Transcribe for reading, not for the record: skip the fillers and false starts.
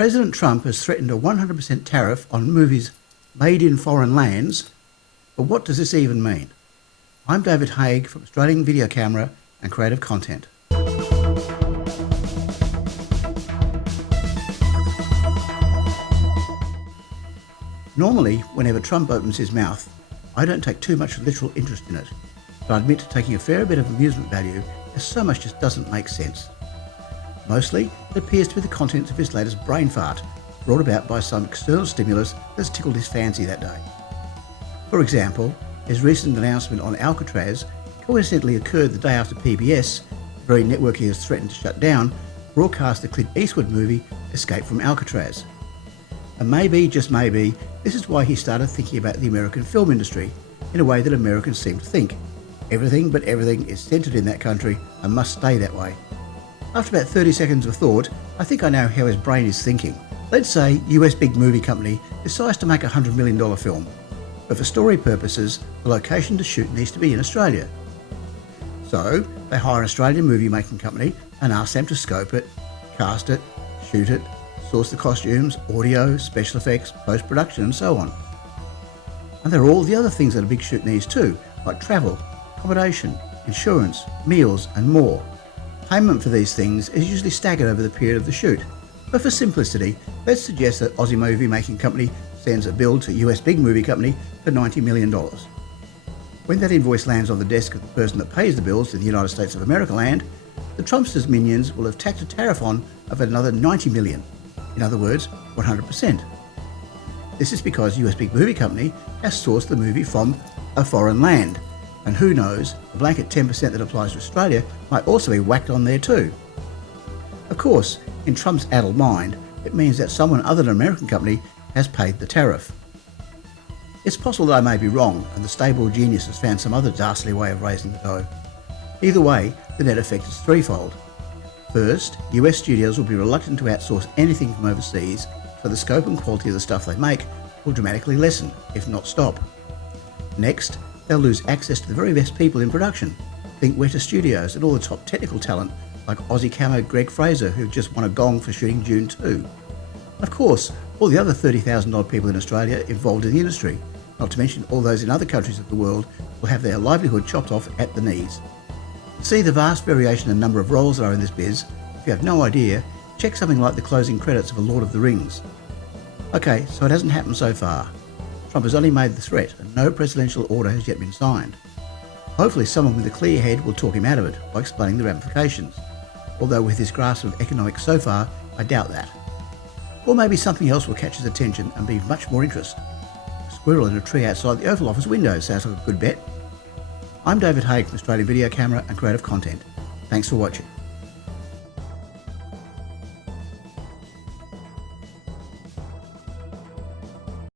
President Trump has threatened a 100% tariff on movies made in foreign lands, but what does this even mean? I'm David Haig from Australian Video Camera and Creative Content. Normally, whenever Trump opens his mouth, I don't take too much literal interest in it, but I admit to taking a fair bit of amusement value as so much just doesn't make sense. Mostly, it appears to be the contents of his latest brain fart, brought about by some external stimulus that's tickled his fancy that day. For example, his recent announcement on Alcatraz coincidentally occurred the day after PBS, the very network he has threatened to shut down, broadcast the Clint Eastwood movie Escape from Alcatraz. And maybe, just maybe, this is why he started thinking about the American film industry in a way that Americans seem to think. Everything but everything is centred in that country and must stay that way. After about 30 seconds of thought, I think I know how his brain is thinking. Let's say US big movie company decides to make a $100 million film, but for story purposes, the location to shoot needs to be in Australia. So they hire an Australian movie making company and ask them to scope it, cast it, shoot it, source the costumes, audio, special effects, post-production and so on. And there are all the other things that a big shoot needs too, like travel, accommodation, insurance, meals and more. Payment for these things is usually staggered over the period of the shoot, but for simplicity, let's suggest that Aussie movie making company sends a bill to US big movie company for $90 million. When that invoice lands on the desk of the person that pays the bills to the United States of America land, the Trumpsters' minions will have tacked a tariff on of another $90 million. In other words, 100%. This is because US big movie company has sourced the movie from a foreign land, and who knows, the blanket 10% that applies to Australia might also be whacked on there too. Of course, in Trump's addled mind, it means that someone other than an American company has paid the tariff. It's possible that I may be wrong and the stable genius has found some other dastardly way of raising the dough. Either way, the net effect is threefold. First, US studios will be reluctant to outsource anything from overseas, so the scope and quality of the stuff they make will dramatically lessen, if not stop. Next, they'll lose access to the very best people in production. Think Weta Studios and all the top technical talent like Aussie camo Greg Fraser, who just won a gong for shooting Dune 2. Of course, all the other 30,000 odd people in Australia involved in the industry, not to mention all those in other countries of the world, will have their livelihood chopped off at the knees. To see the vast variation in the number of roles that are in this biz, if you have no idea, check something like the closing credits of A Lord of the Rings. Okay, so it hasn't happened so far. Trump has only made the threat and no presidential order has yet been signed. Hopefully someone with a clear head will talk him out of it by explaining the ramifications, although with his grasp of economics so far, I doubt that. Or maybe something else will catch his attention and be of much more interest. A squirrel in a tree outside the Oval Office window sounds like a good bet. I'm David Haig from Australian Video Camera and Creative Content. Thanks for watching.